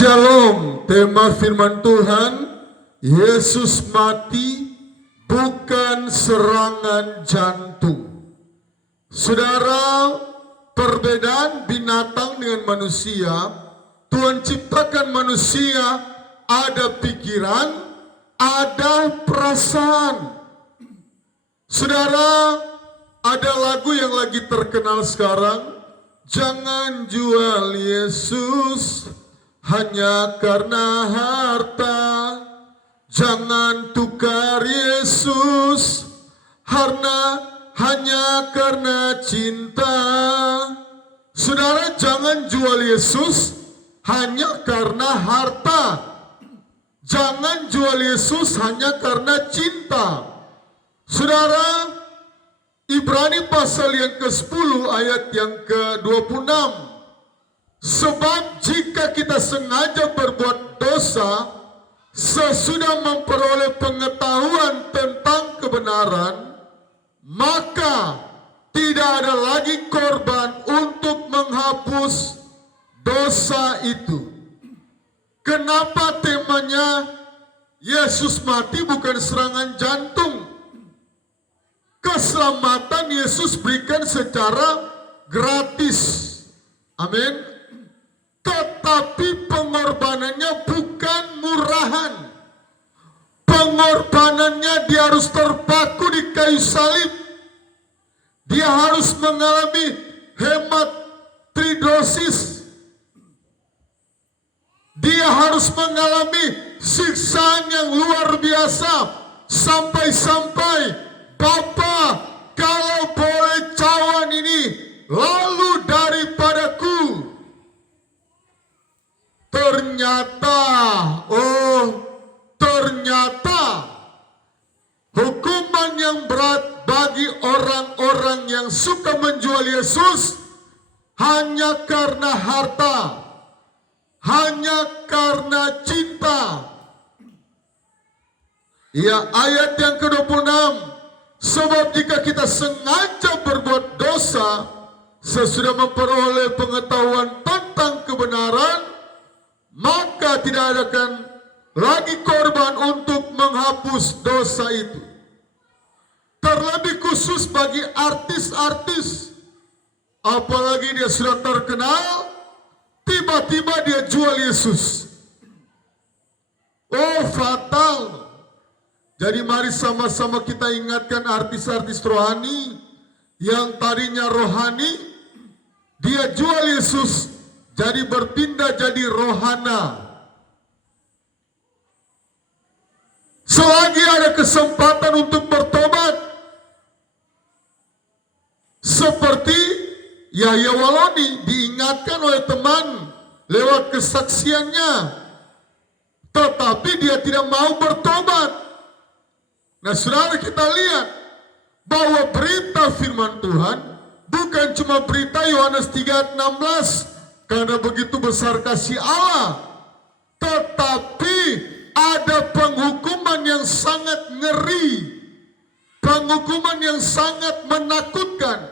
Shalom, tema firman Tuhan, Yesus mati bukan serangan jantung. Saudara, perbedaan binatang dengan manusia, Tuhan ciptakan manusia, ada pikiran, ada perasaan. Saudara, ada lagu yang lagi terkenal sekarang, jangan jual Yesus hanya karena harta, jangan tukar Yesus hanya karena cinta. Saudara, jangan jual Yesus hanya karena harta, jangan jual Yesus hanya karena cinta. Saudara, Ibrani pasal yang ke-10 ayat yang ke-26. Sebab jika kita sengaja berbuat dosa, sesudah memperoleh pengetahuan tentang kebenaran, maka tidak ada lagi korban untuk menghapus dosa itu. Kenapa temanya Yesus mati bukan serangan jantung? Keselamatan Yesus berikan secara gratis. Amin. Tetapi pengorbanannya bukan murahan. Pengorbanannya dia harus terpaku di kayu salib. Dia harus mengalami hematidrosis. Dia harus mengalami siksaan yang luar biasa. Sampai-sampai, Bapa, kalau boleh cawan ini lalu daripadaku. Ternyata hukuman yang berat bagi orang-orang yang suka menjual Yesus hanya karena harta, hanya karena cinta. Ya, ayat yang ke-26, sebab jika kita sengaja berbuat dosa sesudah memperoleh pengetahuan tentang kebenaran, maka tidak akan lagi korban untuk menghapus dosa itu. Terlebih khusus bagi artis-artis, apalagi dia sudah terkenal, tiba-tiba dia jual Yesus. Oh, fatal. Jadi mari sama-sama kita ingatkan artis-artis rohani yang tadinya rohani, dia jual Yesus, jadi berpindah jadi rohana. Selagi ada kesempatan untuk bertobat, seperti Yahya Waloni diingatkan oleh teman lewat kesaksiannya, tetapi dia tidak mau bertobat. Nah, saudara, kita lihat bahwa berita firman Tuhan bukan cuma berita Yohanes 3:16, karena begitu besar kasih Allah, tetapi ada penghukuman yang sangat ngeri, penghukuman yang sangat menakutkan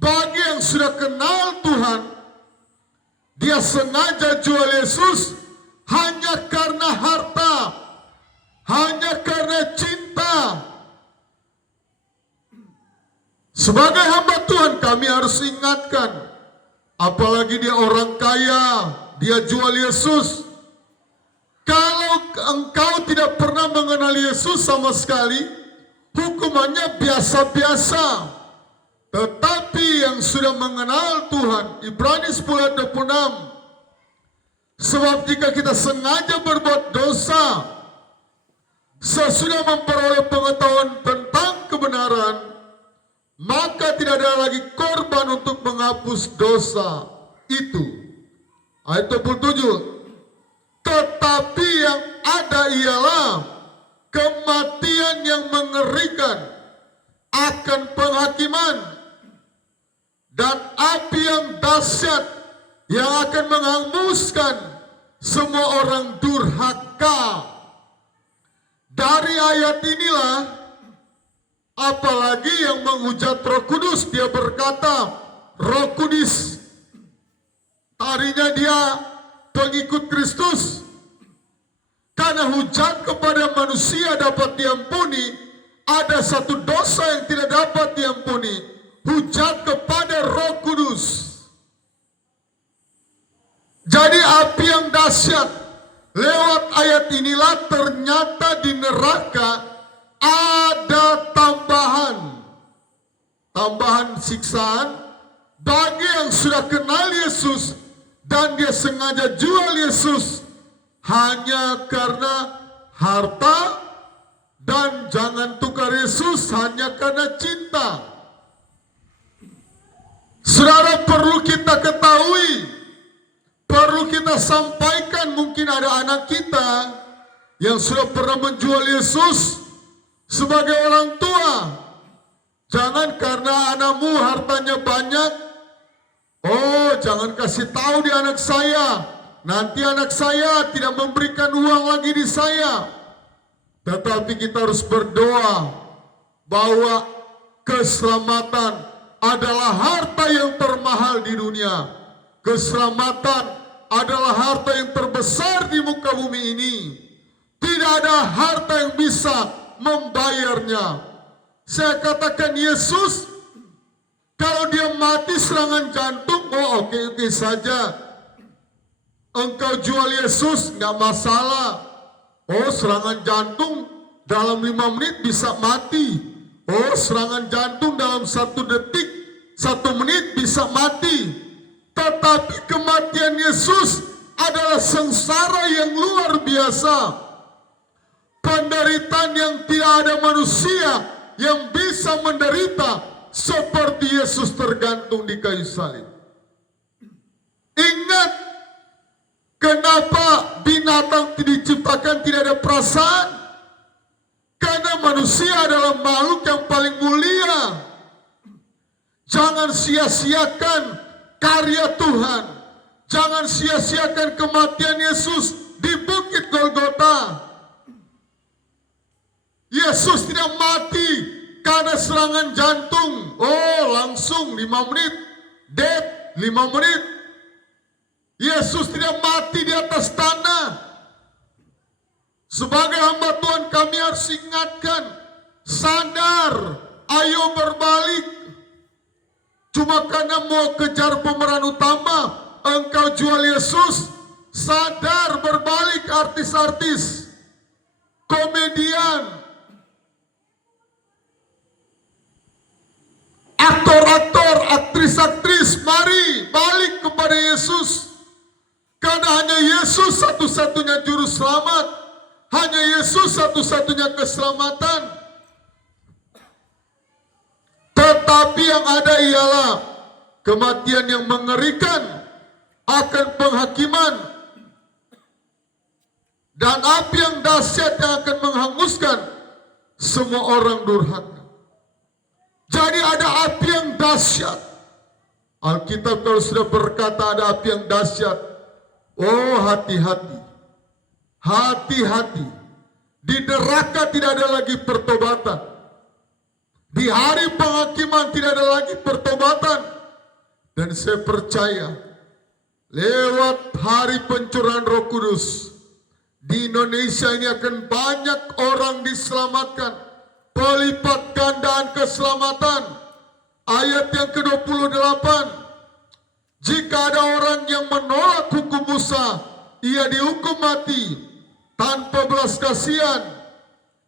bagi yang sudah kenal Tuhan. Dia sengaja jual Yesus hanya karena harta, hanya karena cinta. Sebagai hamba Tuhan, kami harus ingatkan, apalagi dia orang kaya, dia jual Yesus. Kalau engkau tidak pernah mengenal Yesus sama sekali, hukumannya biasa-biasa. Tetapi yang sudah mengenal Tuhan, Ibrani 10:26, sebab jika kita sengaja berbuat dosa sesudah memperoleh pengetahuan tentang kebenaran, maka tidak ada lagi korban untuk menghapus dosa itu. Ayat 27. Tetapi yang ada ialah kematian yang mengerikan akan penghakiman dan api yang dahsyat yang akan menghanguskan semua orang durhaka. Dari ayat inilah, apalagi yang menghujat Roh Kudus, dia berkata, Roh Kudus, tadinya dia pengikut Kristus. Karena hujat kepada manusia dapat diampuni, ada satu dosa yang tidak dapat diampuni, hujat kepada Roh Kudus. Jadi api yang dahsyat, lewat ayat inilah ternyata di neraka ada tambahan siksaan bagi yang sudah kenal Yesus dan dia sengaja jual Yesus hanya karena harta, dan jangan tukar Yesus hanya karena cinta. Saudara, perlu kita ketahui, perlu kita sampaikan, mungkin ada anak kita yang sudah pernah menjual Yesus sebagai orang tua. Jangan karena anakmu hartanya banyak, oh jangan kasih tahu di anak saya, nanti anak saya tidak memberikan uang lagi di saya. Tetapi kita harus berdoa bahwa keselamatan adalah harta yang termahal di dunia. Keselamatan adalah harta yang terbesar di muka bumi ini. Tidak ada harta yang bisa membayarnya. Saya katakan Yesus, kalau dia mati serangan jantung, oh oke saja. Engkau jual Yesus, nggak masalah. Oh, serangan jantung dalam 5 menit bisa mati. Oh, serangan jantung dalam 1 detik, 1 menit bisa mati. Tetapi kematian Yesus adalah sengsara yang luar biasa. Penderitaan yang tidak ada manusia yang bisa menderita seperti Yesus tergantung di kayu salib. Ingat, kenapa binatang diciptakan tidak ada perasaan? Karena manusia adalah makhluk yang paling mulia. Jangan sia-siakan karya Tuhan. Jangan sia-siakan kematian Yesus di Bukit Golgota. Yesus tidak mati karena serangan jantung. Oh, langsung 5 menit. Dead, 5 menit. Yesus tidak mati di atas tanah. Sebagai hamba Tuhan kami harus ingatkan, sadar, ayo berbalik. Cuma karena mau kejar pemeran utama, engkau jual Yesus. Sadar, berbalik artis-artis, komedian, aktor-aktor, aktris-aktris, mari balik kepada Yesus. Karena hanya Yesus satu-satunya juru selamat. Hanya Yesus satu-satunya keselamatan. Tetapi yang ada ialah kematian yang mengerikan, akan penghakiman, dan api yang dahsyat yang akan menghanguskan semua orang durhaka. Jadi ada api yang dahsyat. Alkitab kalau sudah berkata ada api yang dahsyat, oh hati-hati, hati-hati. Di neraka tidak ada lagi pertobatan. Di hari penghakiman tidak ada lagi pertobatan. Dan saya percaya, lewat hari pencurahan Roh Kudus, di Indonesia ini akan banyak orang diselamatkan. Pelipat gandaan keselamatan. Ayat yang ke-28. Jika ada orang yang menolak hukum Musa, ia dihukum mati tanpa belas kasihan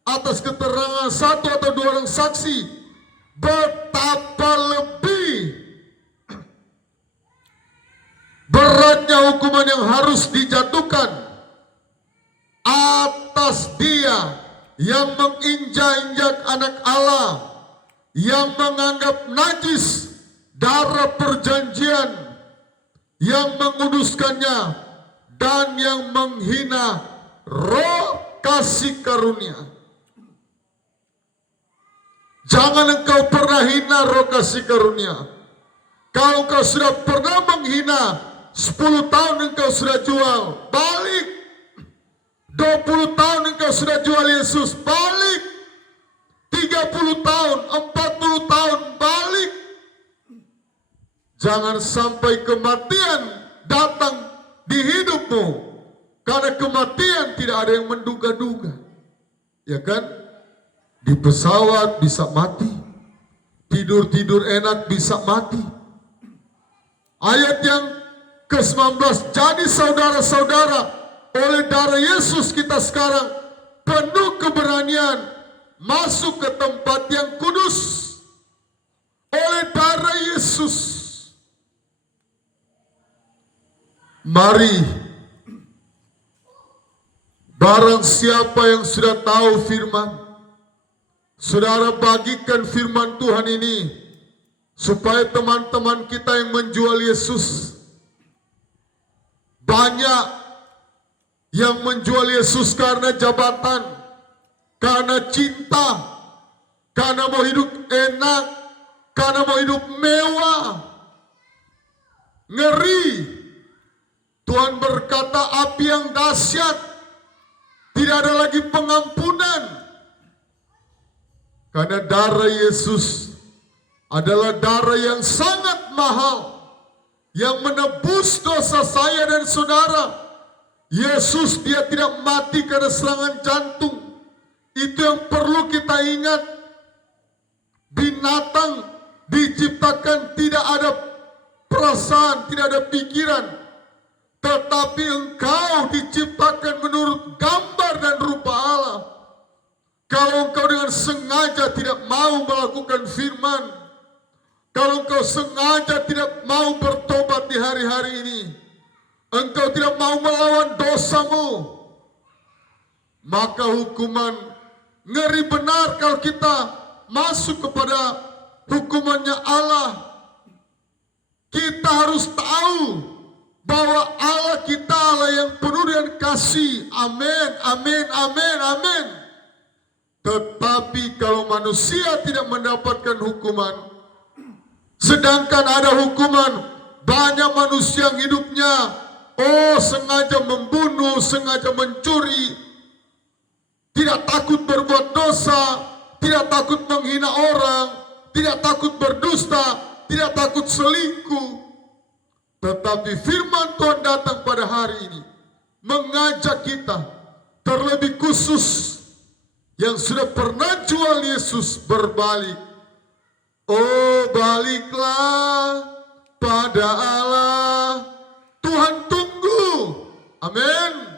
atas keterangan 1 atau 2 orang saksi. Betapa lebih beratnya hukuman yang harus dijatuhkan atas dia yang menginjak-injak anak Allah, yang menganggap najis darah perjanjian, yang menguduskannya, dan yang menghina roh kasih karunia. Jangan engkau pernah hina roh kasih karunia. Kalau engkau sudah pernah menghina, 10 tahun engkau sudah jual, balik. 20 tahun engkau sudah jual Yesus, balik. 30 tahun, 40 tahun, balik. Jangan sampai kematian datang di hidupmu. Karena kematian tidak ada yang menduga-duga. Ya kan? Di pesawat bisa mati. Tidur-tidur enak bisa mati. Ayat yang ke-19, jadi saudara-saudara, oleh darah Yesus kita sekarang penuh keberanian masuk ke tempat yang kudus. Oleh darah Yesus. Mari, barang siapa yang sudah tahu firman, saudara bagikan firman Tuhan ini supaya teman-teman kita yang menjual Yesus, banyak yang menjual Yesus karena jabatan, karena cinta, karena mau hidup enak, karena mau hidup mewah. Ngeri. Tuhan berkata api yang dahsyat, tidak ada lagi pengampunan. Karena darah Yesus adalah darah yang sangat mahal, yang menebus dosa saya dan saudara. Yesus dia tidak mati karena serangan jantung. Itu yang perlu kita ingat. Binatang diciptakan tidak ada perasaan, tidak ada pikiran. Tetapi engkau diciptakan menurut gambar dan rupa Allah. Kalau engkau dengan sengaja tidak mau melakukan firman, kalau engkau sengaja tidak mau bertobat di hari-hari ini, engkau tidak mau melawan dosamu, maka hukuman ngeri benar kalau kita masuk kepada hukumannya Allah. Kita harus tahu bahwa Allah kita Allah yang penuh dengan kasih. Amin, amin, amin, amin. Tetapi kalau manusia tidak mendapatkan hukuman, sedangkan ada hukuman, banyak manusia yang hidupnya sengaja membunuh, sengaja mencuri, tidak takut berbuat dosa, tidak takut menghina orang, tidak takut berdusta, tidak takut selingkuh. Tetapi firman Tuhan datang pada hari ini mengajak kita, terlebih khusus yang sudah pernah jual Yesus, berbalik. Oh, baliklah pada Allah. Tuhan tunggu. Amin.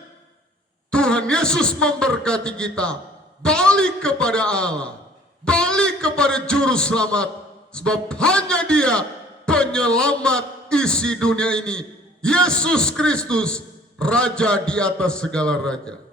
Tuhan Yesus memberkati kita. Balik kepada Allah. Balik kepada Juru Selamat. Sebab hanya Dia penyelamat isi dunia ini. Yesus Kristus, Raja di atas segala raja.